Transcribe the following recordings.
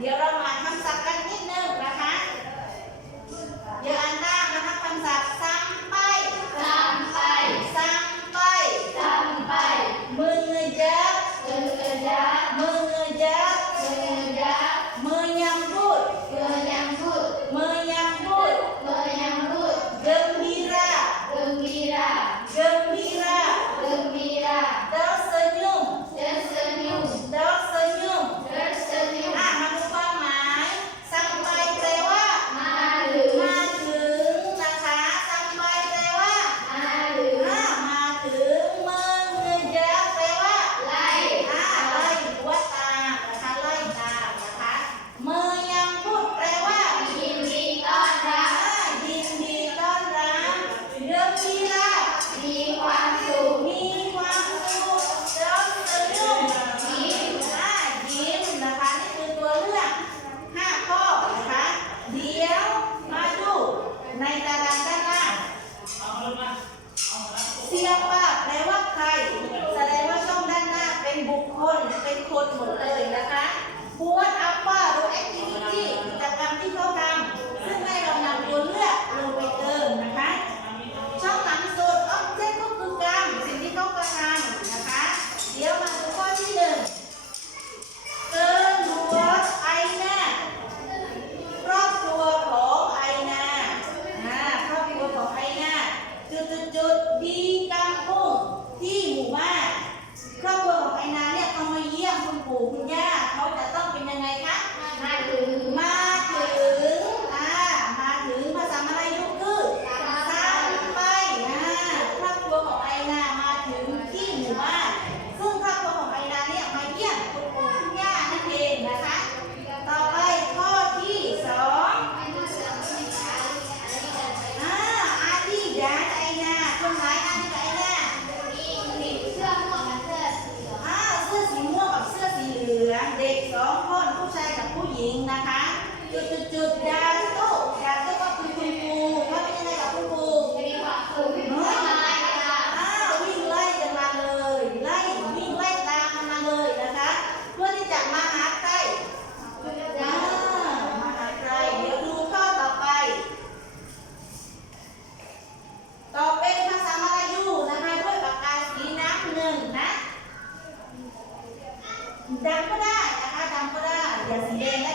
Y ahora เสียปะแปลว่าใคร แสดงว่าช่องด้านหน้าเป็นบุคคล เป็นคนหมดเลยนะคะ what upper ดู active Nah kan, cut cut dan.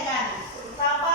กันชาวบ้าน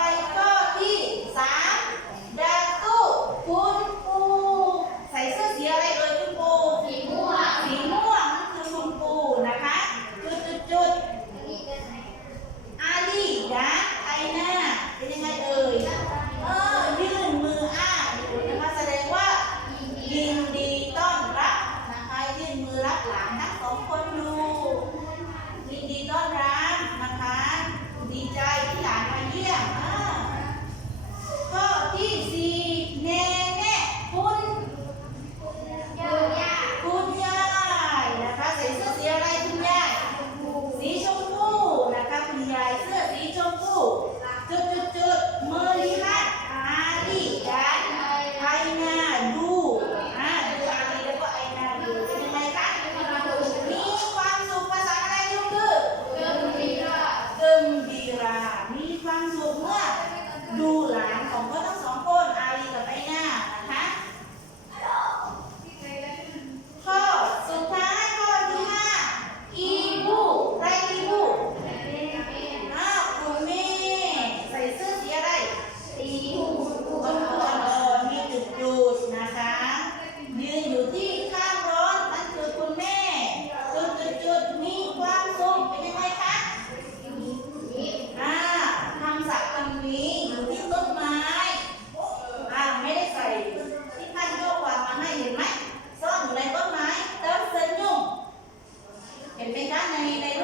没干那那。